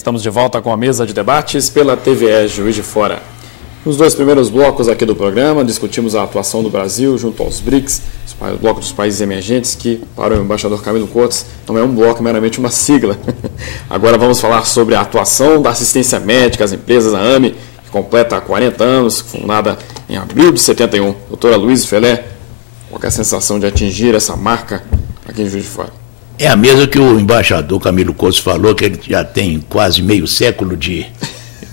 Estamos de volta com a mesa de debates pela TVE Juiz de Fora. Nos dois primeiros blocos aqui do programa, discutimos a atuação do Brasil junto aos BRICS, o bloco dos países emergentes, que para o embaixador Camilo Cotes não é um bloco, é meramente uma sigla. Agora vamos falar sobre a atuação da assistência médica às empresas, a AME, que completa 40 anos, fundada em abril de 71. Doutora Luiz Felé, qual é a sensação de atingir essa marca aqui em Juiz de Fora? É a mesma que o embaixador Camilo Cotes falou, que ele já tem quase meio século de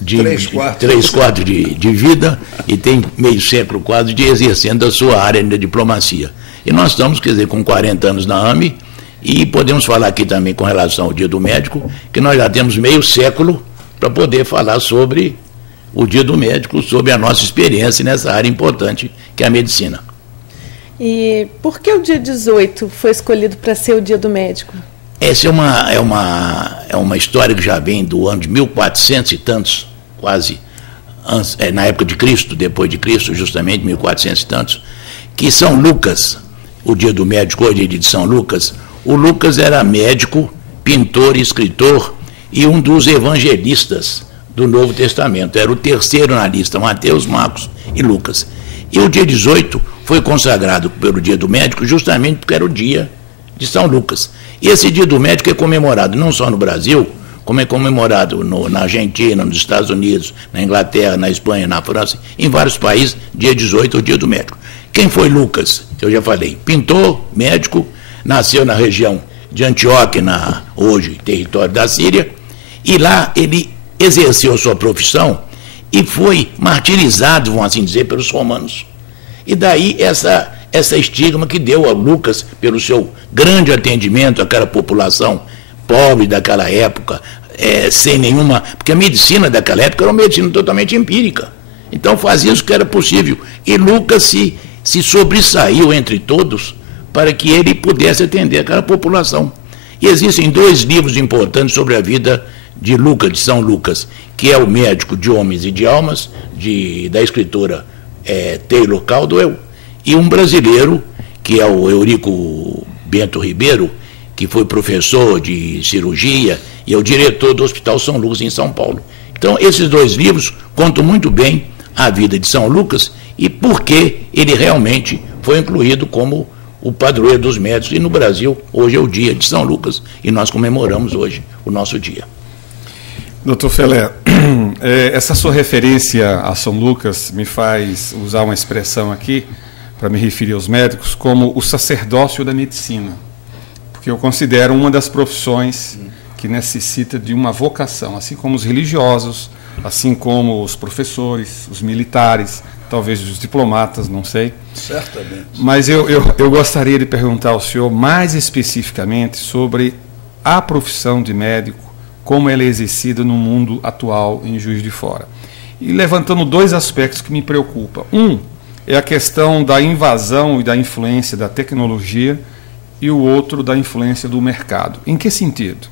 3/4 de vida e tem meio século quase de exercendo a sua área da diplomacia. E nós estamos, quer dizer, com 40 anos na AME, e podemos falar aqui também com relação ao Dia do Médico, que nós já temos meio século para poder falar sobre o Dia do Médico, sobre a nossa experiência nessa área importante que é a medicina. E por que o dia 18 foi escolhido para ser o Dia do Médico? Essa é uma história que já vem do ano de 1400 e tantos, quase, na época de Cristo, depois de Cristo, justamente, 1400 e tantos, que São Lucas, o Dia do Médico, hoje é de São Lucas, o Lucas era médico, pintor, escritor e um dos evangelistas do Novo Testamento. Era o terceiro na lista, Mateus, Marcos e Lucas. E o dia 18 foi consagrado pelo Dia do Médico justamente porque era o dia de São Lucas. E esse Dia do Médico é comemorado não só no Brasil, como é comemorado na Argentina, nos Estados Unidos, na Inglaterra, na Espanha, na França, em vários países, dia 18 é o Dia do Médico. Quem foi Lucas? Eu já falei, pintor, médico, nasceu na região de Antioquia, hoje território da Síria, e lá ele exerceu sua profissão e foi martirizado, vamos assim dizer, pelos romanos. E daí essa estigma que deu a Lucas pelo seu grande atendimento àquela população pobre daquela época, sem nenhuma... Porque a medicina daquela época era uma medicina totalmente empírica. Então fazia isso que era possível. E Lucas se sobressaiu entre todos para que ele pudesse atender aquela população. E existem dois livros importantes sobre a vida de Lucas, de São Lucas, que é o Médico de Homens e de Almas, da escritora Taylor Caldwell, e um brasileiro, que é o Eurico Bento Ribeiro, que foi professor de cirurgia e é o diretor do Hospital São Lucas em São Paulo. Então, esses dois livros contam muito bem a vida de São Lucas e por que ele realmente foi incluído como o padroeiro dos médicos. E no Brasil, hoje é o dia de São Lucas e nós comemoramos hoje o nosso dia. Doutor Felé, essa sua referência a São Lucas me faz usar uma expressão aqui, para me referir aos médicos, como o sacerdócio da medicina, porque eu considero uma das profissões que necessita de uma vocação, assim como os religiosos, assim como os professores, os militares, talvez os diplomatas, não sei. Certamente. Mas eu gostaria de perguntar ao senhor mais especificamente sobre a profissão de médico, como ela é exercida no mundo atual em Juiz de Fora. E levantando dois aspectos que me preocupam. Um é a questão da invasão e da influência da tecnologia e o outro da influência do mercado. Em que sentido?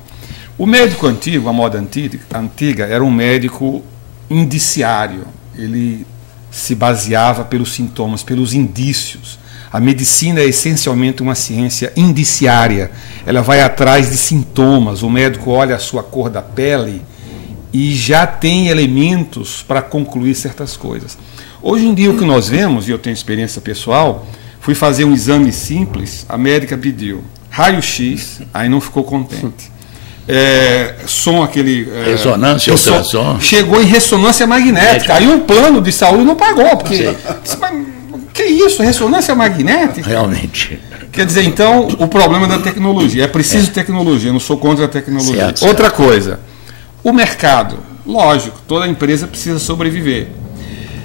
O médico antigo, a moda antiga, era um médico indiciário. Ele se baseava pelos sintomas, pelos indícios. A medicina é essencialmente uma ciência indiciária. Ela vai atrás de sintomas. O médico olha a sua cor da pele e já tem elementos para concluir certas coisas. Hoje em dia o que nós vemos, e eu tenho experiência pessoal, fui fazer um exame simples, a médica pediu raio-x, aí não ficou contente. Som aquele... ressonância, ultrassom. Chegou em ressonância magnética. Aí o plano de saúde não pagou, porque... Que isso? Ressonância magnética? Realmente. Quer dizer, então, o problema da tecnologia. É preciso tecnologia, eu não sou contra a tecnologia. Certo. Outra coisa, o mercado. Lógico, toda empresa precisa sobreviver.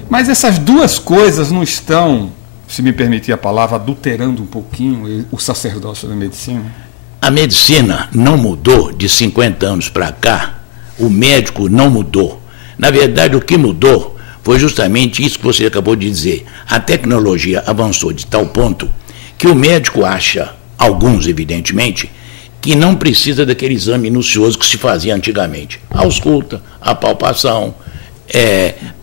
Mas essas duas coisas não estão, se me permitir a palavra, adulterando um pouquinho o sacerdócio da medicina? A medicina não mudou de 50 anos para cá, o médico não mudou. Na verdade, o que mudou foi justamente isso que você acabou de dizer. A tecnologia avançou de tal ponto que o médico acha, alguns evidentemente, que não precisa daquele exame minucioso que se fazia antigamente. A ausculta, a palpação,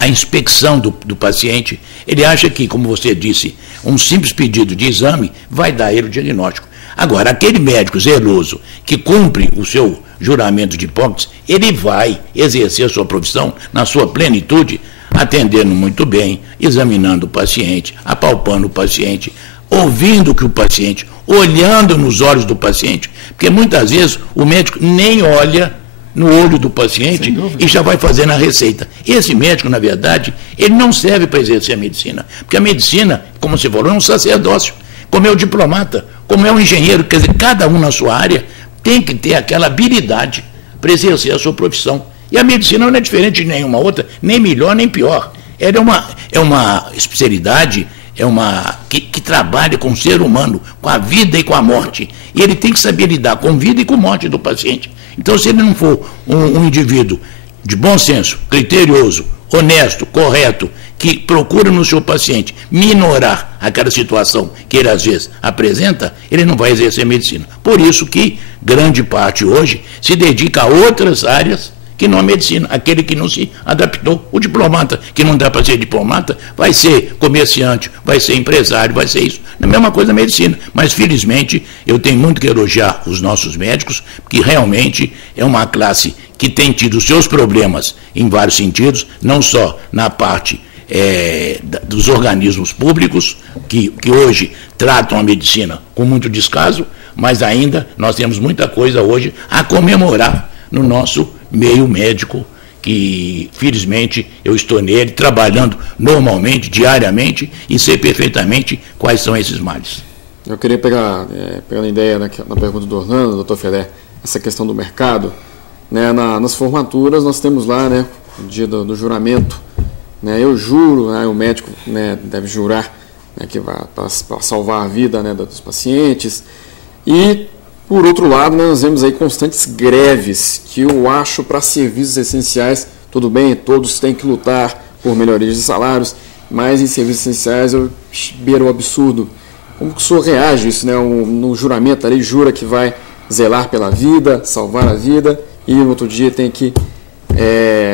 a inspecção do paciente. Ele acha que, como você disse, um simples pedido de exame vai dar ele o diagnóstico. Agora, aquele médico zeloso que cumpre o seu juramento de Hipócrates, ele vai exercer a sua profissão na sua plenitude, atendendo muito bem, examinando o paciente, apalpando o paciente, ouvindo que o paciente, olhando nos olhos do paciente, porque muitas vezes o médico nem olha no olho do paciente e já vai fazendo a receita. Esse médico, na verdade, ele não serve para exercer a medicina, porque a medicina, como você falou, é um sacerdócio, como é o diplomata, como é o engenheiro, quer dizer, cada um na sua área tem que ter aquela habilidade para exercer a sua profissão. E a medicina não é diferente de nenhuma outra, nem melhor nem pior. Ela é uma especialidade, que trabalha com o ser humano, com a vida e com a morte. E ele tem que saber lidar com vida e com morte do paciente. Então, se ele não for um indivíduo de bom senso, criterioso, honesto, correto, que procura no seu paciente minorar aquela situação que ele às vezes apresenta, ele não vai exercer medicina. Por isso que grande parte hoje se dedica a outras áreas que não a medicina, aquele que não se adaptou. O diplomata, que não dá para ser diplomata, vai ser comerciante, vai ser empresário, vai ser isso. A mesma coisa na medicina. Mas, felizmente, eu tenho muito que elogiar os nossos médicos, que realmente é uma classe que tem tido seus problemas em vários sentidos, não só na parte dos organismos públicos, que hoje tratam a medicina com muito descaso, mas ainda nós temos muita coisa hoje a comemorar no nosso meio médico, que felizmente eu estou nele, trabalhando normalmente, diariamente, e sei perfeitamente quais são esses males. Eu queria pegando a ideia na pergunta do Orlando, doutor Felé, essa questão do mercado, né, nas formaturas nós temos lá, né, o dia do juramento, né, eu juro, né, o médico, né, deve jurar, né, que vai para salvar a vida, né, dos pacientes. E por outro lado, nós vemos aí constantes greves, que eu acho para serviços essenciais, tudo bem, todos têm que lutar por melhorias de salários, mas em serviços essenciais eu beiro o absurdo. Como que o senhor reage a isso, né? No juramento ali, jura que vai zelar pela vida, salvar a vida, e no outro dia tem que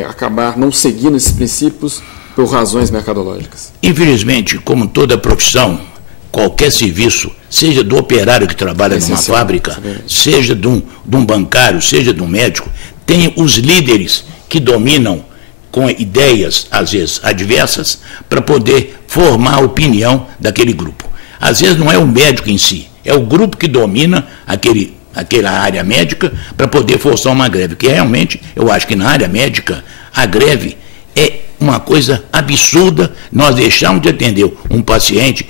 acabar não seguindo esses princípios por razões mercadológicas. Infelizmente, como toda profissão, qualquer serviço, seja do operário que trabalha numa fábrica, seja de um bancário, seja de um médico, tem os líderes que dominam com ideias, às vezes, adversas, para poder formar a opinião daquele grupo. Às vezes não é o médico em si, é o grupo que domina aquela área médica para poder forçar uma greve, que realmente, eu acho que na área médica, a greve é uma coisa absurda, nós deixarmos de atender um paciente,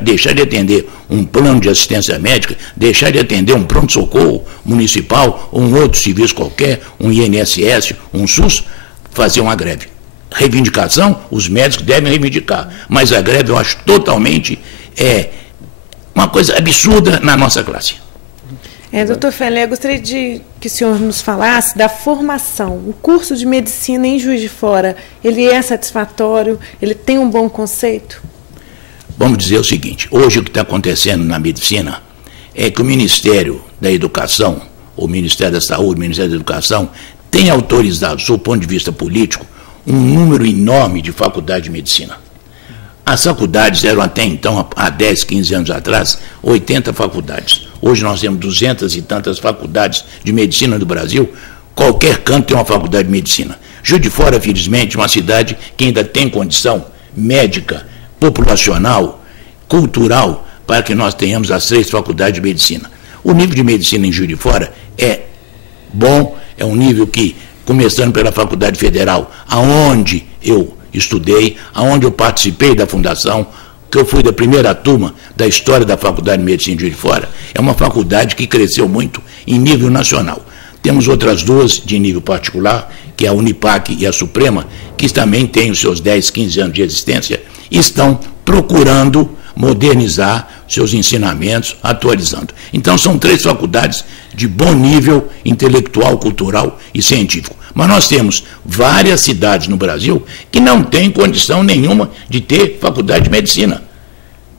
deixar de atender um plano de assistência médica, deixar de atender um pronto-socorro municipal, ou um outro serviço qualquer, um INSS, um SUS, fazer uma greve. Reivindicação, os médicos devem reivindicar, mas a greve eu acho totalmente uma coisa absurda na nossa classe. Doutor Felé, eu gostaria que o senhor nos falasse da formação. O curso de medicina em Juiz de Fora, ele é satisfatório? Ele tem um bom conceito? Vamos dizer o seguinte, hoje o que está acontecendo na medicina é que o Ministério da Educação, o Ministério da Saúde, o Ministério da Educação, tem autorizado, do seu ponto de vista político, um número enorme de faculdades de medicina. As faculdades eram até então, há 10, 15 anos atrás, 80 faculdades. Hoje nós temos 200 e tantas faculdades de medicina no Brasil. Qualquer canto tem uma faculdade de medicina. Juiz de Fora, felizmente, uma cidade que ainda tem condição médica, populacional, cultural, para que nós tenhamos as 3 faculdades de medicina. O nível de medicina em Juiz de Fora é bom, é um nível que, começando pela Faculdade Federal, aonde eu estudei, aonde eu participei da fundação, que eu fui da primeira turma da história da Faculdade de Medicina de Juiz de Fora, é uma faculdade que cresceu muito em nível nacional. Temos outras 2 de nível particular, que é a Unipac e a Suprema, que também têm os seus 10, 15 anos de existência, e estão procurando modernizar seus ensinamentos, atualizando. Então, são 3 faculdades de bom nível intelectual, cultural e científico. Mas nós temos várias cidades no Brasil que não têm condição nenhuma de ter faculdade de medicina,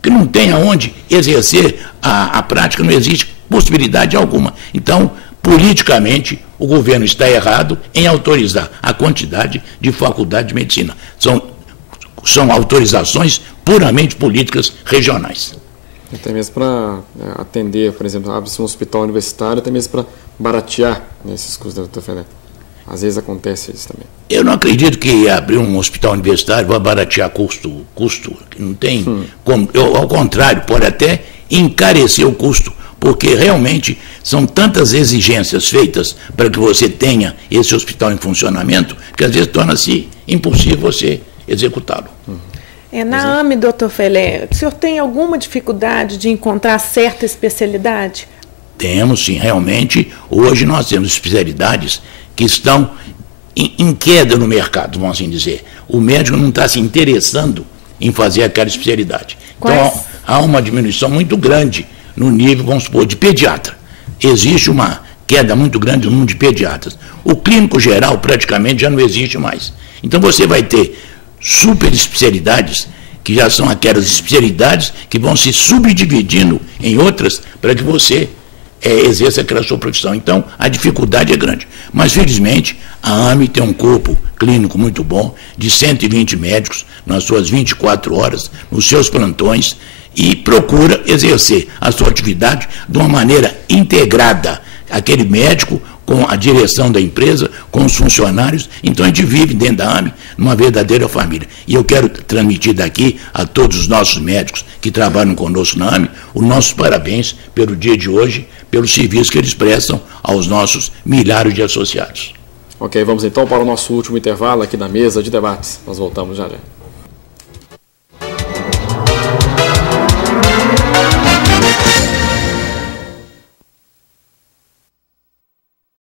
que não tem aonde exercer a prática, não existe possibilidade alguma. Então, politicamente, o governo está errado em autorizar a quantidade de faculdade de medicina. São autorizações puramente políticas regionais. Até mesmo para atender, por exemplo, abre-se um hospital universitário, até mesmo para baratear esses custos, doutor Felé. Às vezes acontece isso também. Eu não acredito que abrir um hospital universitário vai baratear custo, que não tem como. Ao contrário, pode até encarecer o custo, porque realmente são tantas exigências feitas para que você tenha esse hospital em funcionamento, que às vezes torna-se impossível você executá-lo. Na AME, doutor Felé, o senhor tem alguma dificuldade de encontrar certa especialidade? Temos, sim, realmente. Hoje nós temos especialidades que estão em queda no mercado, vamos assim dizer. O médico não está se interessando em fazer aquela especialidade. Então, há uma diminuição muito grande no nível, vamos supor, de pediatra. Existe uma queda muito grande no número de pediatras. O clínico geral praticamente já não existe mais. Então, você vai ter super especialidades, que já são aquelas especialidades que vão se subdividindo em outras para que você exerça aquela sua profissão. Então, a dificuldade é grande. Mas, felizmente, a AME tem um corpo clínico muito bom, de 120 médicos, nas suas 24 horas, nos seus plantões, e procura exercer a sua atividade de uma maneira integrada. Aquele médico com a direção da empresa, com os funcionários. Então, a gente vive dentro da AME numa verdadeira família. E eu quero transmitir daqui a todos os nossos médicos que trabalham conosco na AME os nossos parabéns pelo dia de hoje, pelo serviço que eles prestam aos nossos milhares de associados. Ok, vamos então para o nosso último intervalo aqui na mesa de debates. Nós voltamos já já.